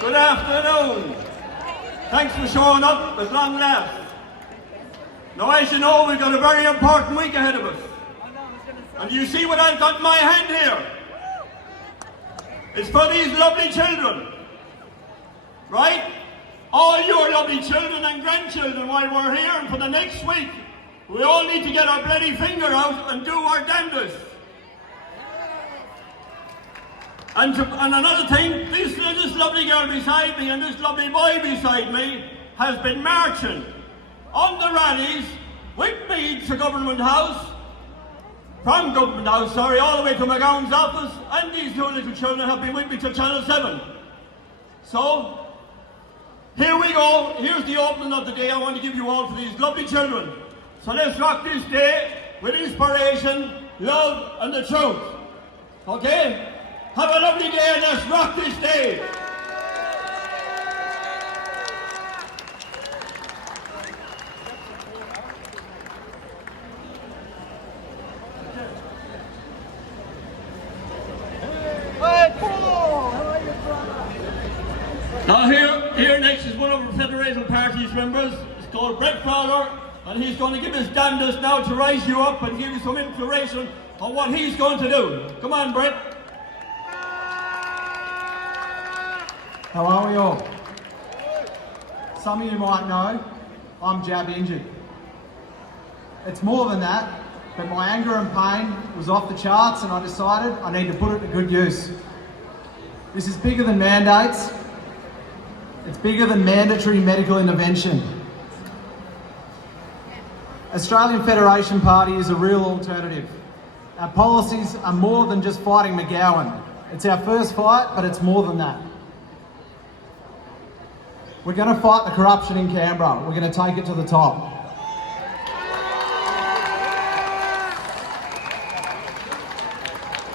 Good afternoon. Thanks for showing up at long last. Now, as you know, we've got a very important week ahead of us. And you see what I've got in my hand here? It's for these lovely children. Right? All your lovely children and grandchildren while we're here, and for the next week, we all need to get our bloody finger out and do our damnedest. And another thing, this lovely girl beside me and this lovely boy beside me has been marching on the rallies with me to Government House, from Government House, all the way to McGowan's office, and these two little children have been with me to Channel 7. So, here we go. Here's the opening of the day I want to give you all for these lovely children. So let's rock this day with inspiration, love, and the truth. Okay? Have a lovely day and let's rock this day. Now here next is one of our Federation Party's members. It's called Brett Fowler, and he's going to give his damnedest now to rise you up and give you some inspiration on what he's going to do. Come on, Brett. How are we all? Some of you might know I'm jab injured. It's more than that, but my anger and pain was off the charts and I decided I need to put it to good use. This is bigger than mandates. It's bigger than mandatory medical intervention. Australian Federation Party is a real alternative. Our policies are more than just fighting McGowan. It's our first fight, but it's more than that. We're going to fight the corruption in Canberra. We're going to take it to the top.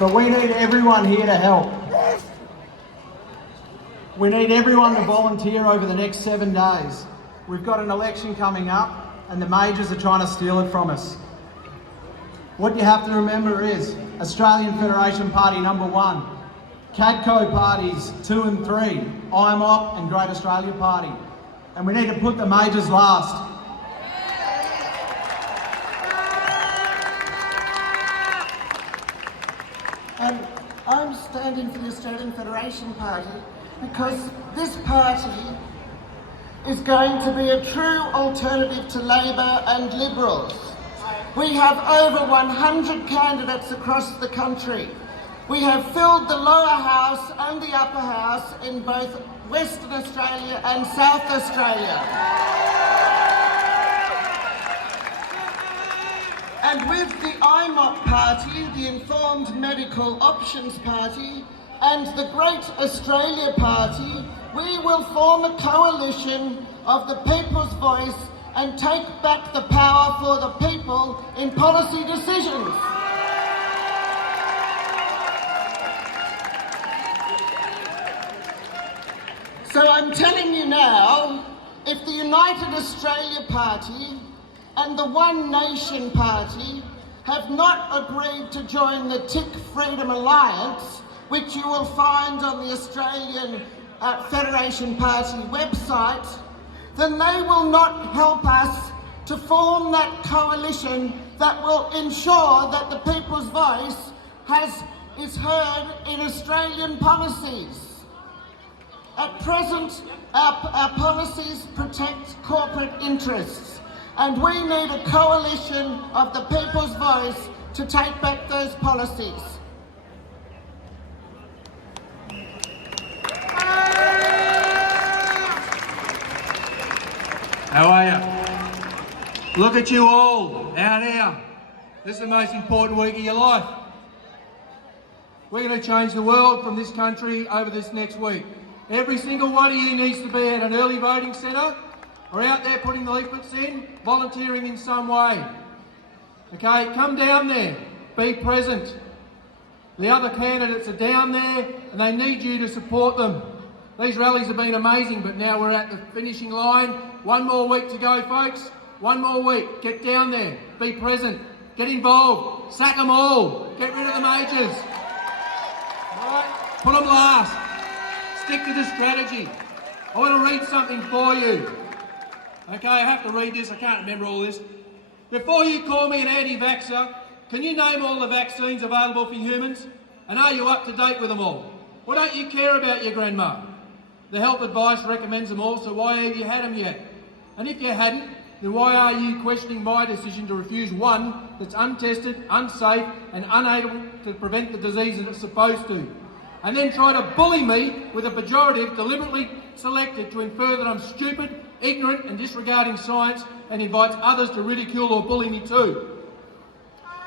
But we need everyone here to help. We need everyone to volunteer over the next 7 days. We've got an election coming up and the majors are trying to steal it from us. What you have to remember is Australian Federation Party number 1, CADCO parties 2 and 3, IMOP and Great Australia Party. And we need to put the majors last. And I'm standing for the Australian Federation Party because this party is going to be a true alternative to Labor and Liberals. We have over 100 candidates across the country. We have filled the lower house and the upper house in both Western Australia and South Australia. And with the IMOP party, the Informed Medical Options Party, and the Great Australia Party, we will form a coalition of the people's voice and take back the power for the people in policy decisions. So I'm telling you now, if the United Australia Party and the One Nation Party have not agreed to join the Tick Freedom Alliance, which you will find on the Australian Federation Party website, then they will not help us to form that coalition that will ensure that the people's voice is heard in Australian policies. At present, our policies protect corporate interests, and we need a coalition of the people's voice to take back those policies. How are you? Look at you all out here. This is the most important week of your life. We're going to change the world from this country over this next week. Every single one of you needs to be at an early voting centre or out there putting the leaflets in, volunteering in some way. Okay, come down there, be present. The other candidates are down there and they need you to support them. These rallies have been amazing, but now we're at the finishing line. One more week to go, folks. One more week. Get down there, be present, get involved, sack them all, get rid of the majors. All right, put them last. Stick to the strategy. I want to read something for you. Okay, I have to read this. I can't remember all this. Before you call me an anti-vaxxer, can you name all the vaccines available for humans? And are you up to date with them all? Why don't you care about your grandma? The health advice recommends them all, so why have you had them yet? And if you hadn't, then why are you questioning my decision to refuse one that's untested, unsafe and unable to prevent the disease that it's supposed to? And then try to bully me with a pejorative deliberately selected to infer that I'm stupid, ignorant and disregarding science, and invites others to ridicule or bully me too.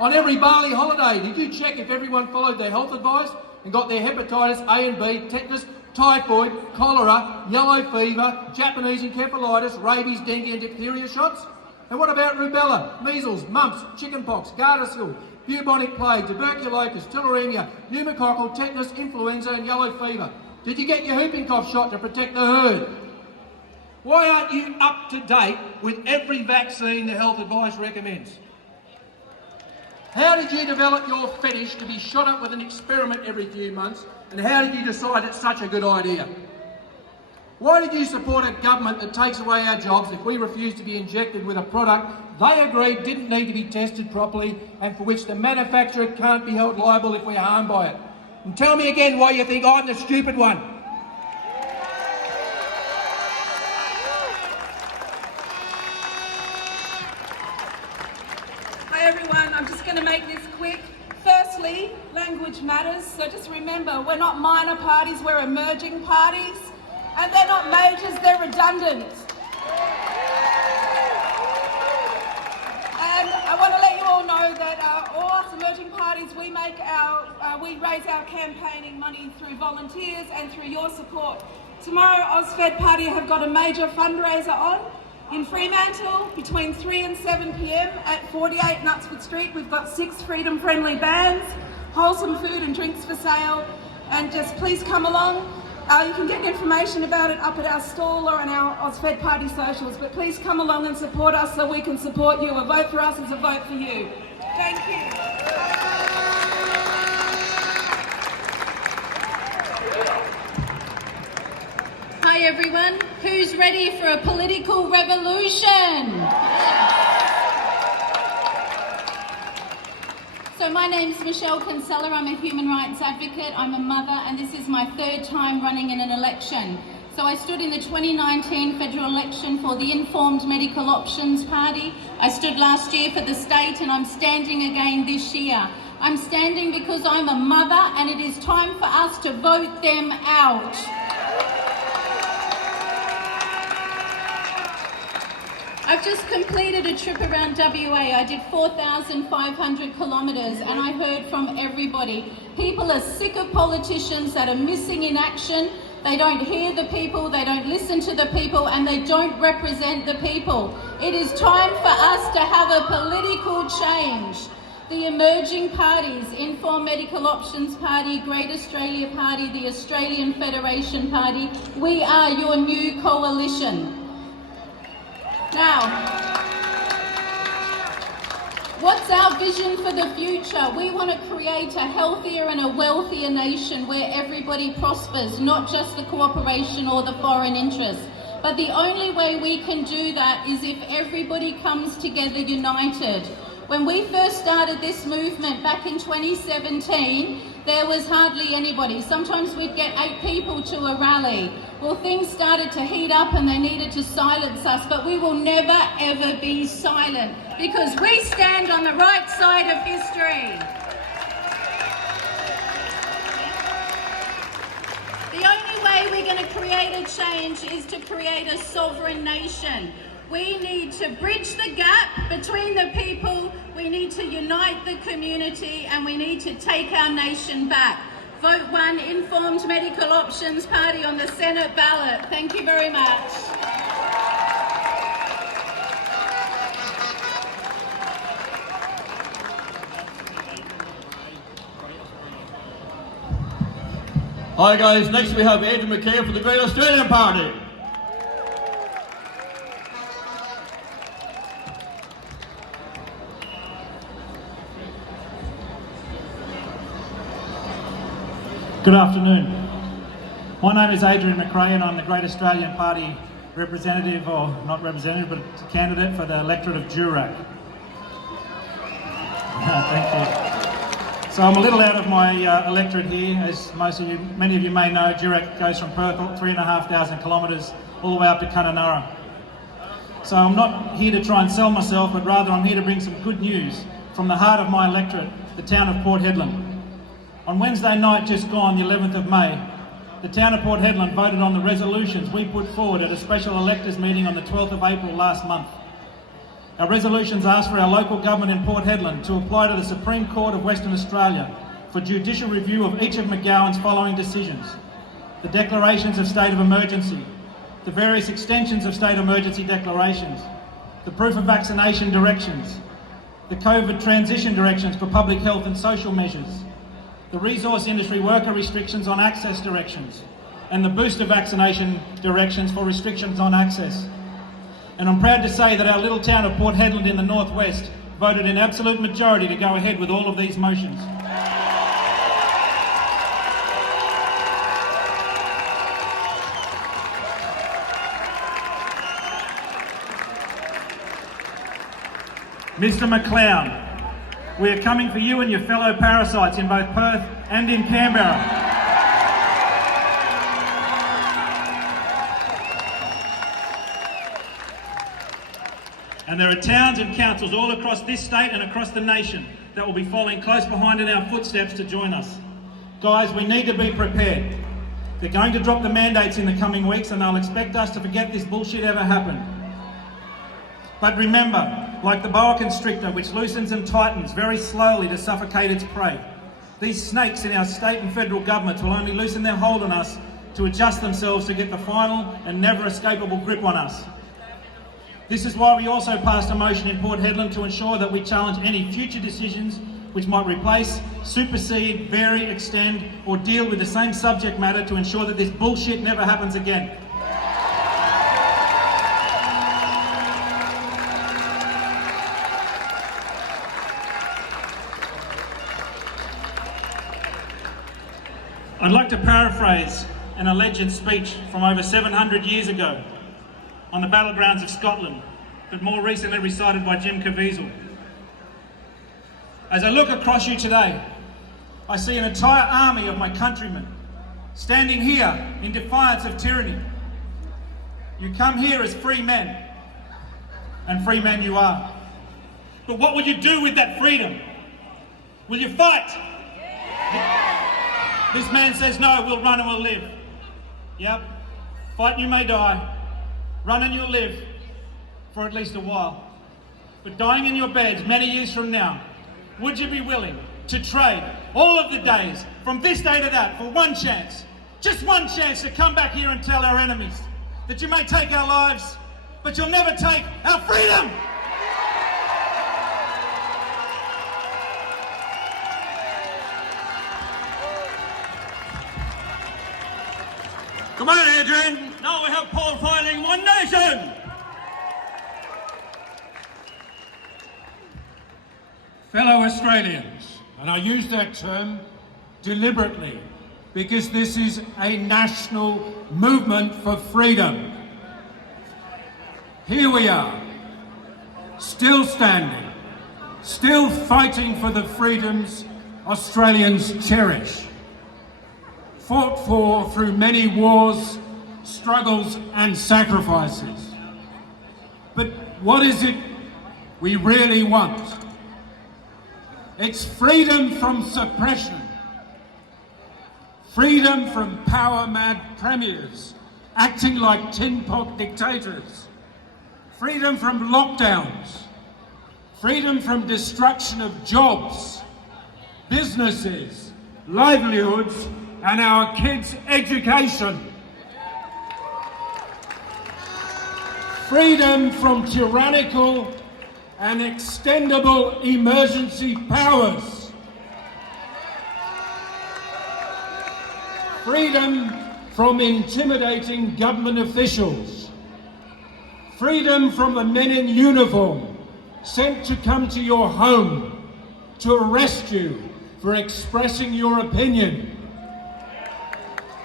On every Bali holiday, did you check if everyone followed their health advice and got their hepatitis A and B, tetanus, typhoid, cholera, yellow fever, Japanese encephalitis, rabies, dengue and diphtheria shots? And what about rubella, measles, mumps, chickenpox, Gardasil, bubonic plague, tuberculosis, tularemia, pneumococcal, tetanus, influenza and yellow fever? Did you get your whooping cough shot to protect the herd? Why aren't you up to date with every vaccine the health advice recommends? How did you develop your fetish to be shot up with an experiment every few months, and how did you decide it's such a good idea? Why did you support a government that takes away our jobs if we refuse to be injected with a product they agreed didn't need to be tested properly and for which the manufacturer can't be held liable if we're harmed by it? And tell me again why you think I'm the stupid one. Hi everyone, I'm just going to make this quick. Firstly, language matters, so just remember we're not minor parties, we're emerging parties, and they're not majors, they're redundant. And I want to let you all know that all us emerging parties, we raise our campaigning money through volunteers and through your support. Tomorrow, AusFed Party have got a major fundraiser on in Fremantle between 3 and 7 p.m. at 48 Knutsford Street. We've got 6 freedom-friendly bands, wholesome food and drinks for sale, and just please come along. You can get information about it up at our stall or on our AusFed Party socials, but please come along and support us so we can support you. A vote for us is a vote for you. Thank you. Hi everyone, who's ready for a political revolution? So my name's Michelle Kinsella, I'm a human rights advocate, I'm a mother, and this is my 3rd time running in an election. So I stood in the 2019 federal election for the Informed Medical Options Party. I stood last year for the state and I'm standing again this year. I'm standing because I'm a mother and it is time for us to vote them out. I've just completed a trip around WA. I did 4,500 kilometres and I heard from everybody. People are sick of politicians that are missing in action. They don't hear the people, they don't listen to the people, and they don't represent the people. It is time for us to have a political change. The emerging parties, Informed Medical Options Party, Great Australia Party, the Australian Federation Party, we are your new coalition. Now, what's our vision for the future? We want to create a healthier and a wealthier nation where everybody prospers, not just the corporation or the foreign interest. But the only way we can do that is if everybody comes together united. When we first started this movement back in 2017, there was hardly anybody. Sometimes we'd get 8 people to a rally. Well, things started to heat up and they needed to silence us, but we will never ever be silent because we stand on the right side of history. The only way we're going to create a change is to create a sovereign nation. We need to bridge the gap between the people, we need to unite the community, and we need to take our nation back. Vote 1, Informed Medical Options Party on the Senate ballot. Thank you very much. Hi guys, next we have Adrian McKay for the Great Australian Party. Good afternoon. My name is Adrian McRae and I'm the Great Australian Party representative, or not representative, but candidate for the electorate of Durack. Thank you. So I'm a little out of my electorate here. As many of you may know, Durack goes from Perth 3,500 kilometres all the way up to Kununurra. So I'm not here to try and sell myself, but rather I'm here to bring some good news from the heart of my electorate, the town of Port Hedland. On Wednesday night just gone, the 11th of May, the town of Port Hedland voted on the resolutions we put forward at a special electors meeting on the 12th of April last month. Our resolutions ask for our local government in Port Hedland to apply to the Supreme Court of Western Australia for judicial review of each of McGowan's following decisions: the declarations of state of emergency, the various extensions of state emergency declarations, the proof of vaccination directions, the COVID transition directions for public health and social measures, the resource industry worker restrictions on access directions, and the booster vaccination directions for restrictions on access. And I'm proud to say that our little town of Port Hedland in the northwest voted in absolute majority to go ahead with all of these motions. Mr McLeod, we are coming for you and your fellow parasites in both Perth and in Canberra. And there are towns and councils all across this state and across the nation that will be following close behind in our footsteps to join us. Guys, we need to be prepared. They're going to drop the mandates in the coming weeks and they'll expect us to forget this bullshit ever happened. But remember, like the boa constrictor, which loosens and tightens very slowly to suffocate its prey, these snakes in our state and federal governments will only loosen their hold on us to adjust themselves to get the final and never escapable grip on us. This is why we also passed a motion in Port Hedland to ensure that we challenge any future decisions which might replace, supersede, vary, extend, or deal with the same subject matter to ensure that this bullshit never happens again. I'd like to paraphrase an alleged speech from over 700 years ago on the battlegrounds of Scotland, but more recently recited by Jim Caviezel. As I look across you today, I see an entire army of my countrymen standing here in defiance of tyranny. You come here as free men, and free men you are. But what will you do with that freedom? Will you fight? This man says no, we'll run and we'll live. Yep, fight and you may die, run and you'll live for at least a while. But dying in your beds many years from now, would you be willing to trade all of the days from this day to that for one chance, just one chance to come back here and tell our enemies that you may take our lives, but you'll never take our freedom? Come on, Adrian. Now we have Paul filing One Nation. Fellow Australians, and I use that term deliberately because this is a national movement for freedom. Here we are, still standing, still fighting for the freedoms Australians cherish. Fought for through many wars, struggles and sacrifices. But what is it we really want? It's freedom from suppression, freedom from power-mad premiers acting like tin-pot dictators, freedom from lockdowns, freedom from destruction of jobs, businesses, livelihoods, and our kids' education. Freedom from tyrannical and extendable emergency powers. Freedom from intimidating government officials. Freedom from the men in uniform sent to come to your home to arrest you for expressing your opinion.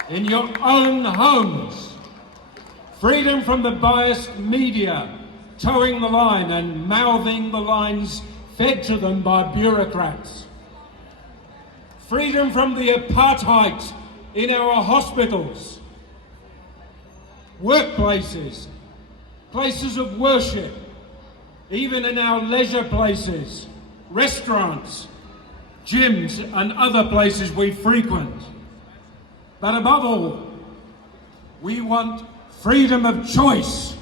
in your own homes. Freedom from the biased media, towing the line and mouthing the lines fed to them by bureaucrats. Freedom from the apartheid in our hospitals, workplaces, places of worship, even in our leisure places, restaurants, gyms and other places we frequent. But above all, we want freedom of choice.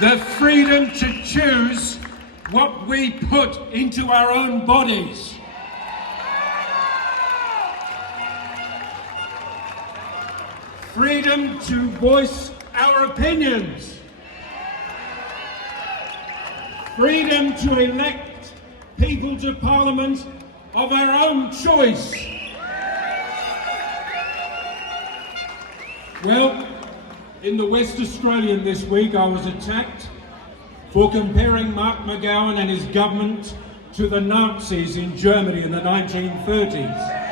The freedom to choose what we put into our own bodies. Freedom to voice our opinions. Freedom to elect people to Parliament of our own choice. Well, in the West Australian this week I was attacked for comparing Mark McGowan and his government to the Nazis in Germany in the 1930s.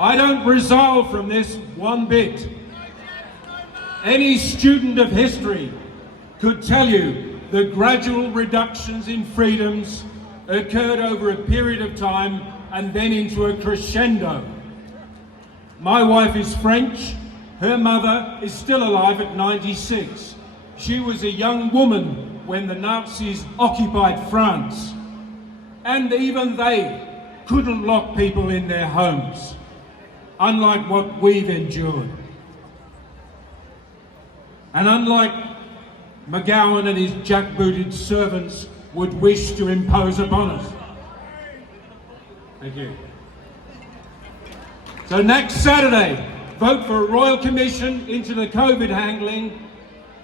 I don't resile from this one bit. Any student of history could tell you the gradual reductions in freedoms occurred over a period of time and then into a crescendo. My wife is French. Her mother is still alive at 96. She was a young woman when the Nazis occupied France. And even they couldn't lock people in their homes, unlike what we've endured. And unlike McGowan and his jackbooted servants would wish to impose upon us. Thank you. So next Saturday, vote for a royal commission into the COVID handling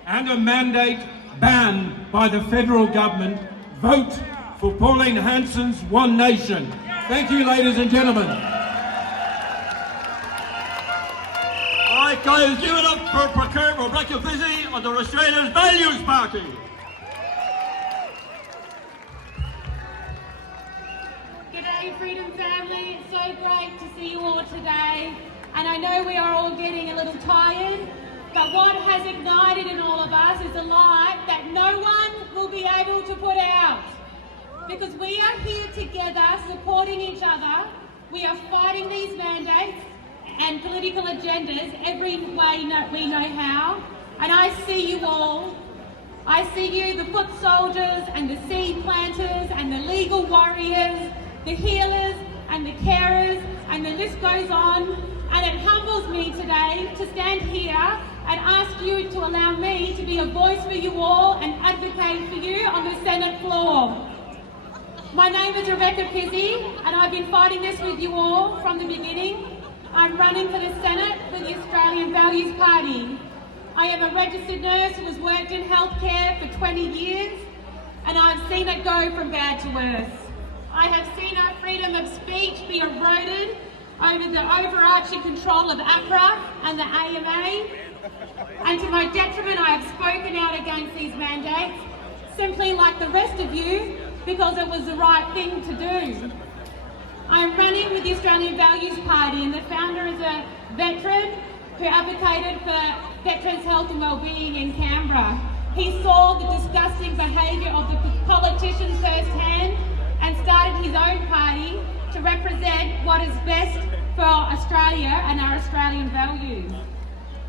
and a mandate ban by the federal government. Vote for Pauline Hanson's One Nation. Thank you, ladies and gentlemen. All right, guys, give it up for Black Fizzy on the Australia's Values Party. G'day Freedom family, it's so great to see you all today. And I know we are all getting a little tired, but what has ignited in all of us is a light that no one will be able to put out. Because we are here together supporting each other, we are fighting these mandates and political agendas every way we know how. And I see you all. I see you, the foot soldiers and the seed planters and the legal warriors, the healers and the carers, and the list goes on. And it humbles me today to stand here and ask you to allow me to be a voice for you all and advocate for you on the Senate floor. My name is Rebecca Pizzi, and I've been fighting this with you all from the beginning. I'm running for the Senate for the Australian Values Party. I am a registered nurse who has worked in healthcare for 20 years, and I've seen it go from bad to worse. I have seen our freedom of speech be eroded over the overarching control of APRA and the AMA, and to my detriment I have spoken out against these mandates, simply like the rest of you, because it was the right thing to do. I'm running with the Australian Values Party, and the founder is a veteran who advocated for veterans' health and wellbeing in Canberra. He saw the disgusting behaviour of the politicians firsthand and started his own party to represent what is best for Australia and our Australian values.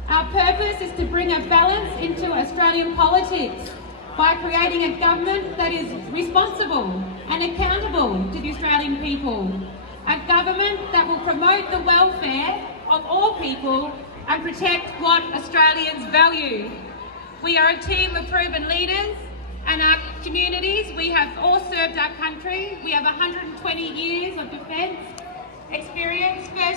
Our purpose is to bring a balance into Australian politics by creating a government that is responsible and accountable to the Australian people. A government that will promote the welfare of all people and protect what Australians value. We are a team of proven leaders, and our communities, we have all served our country. We have 120 years of defence experience, first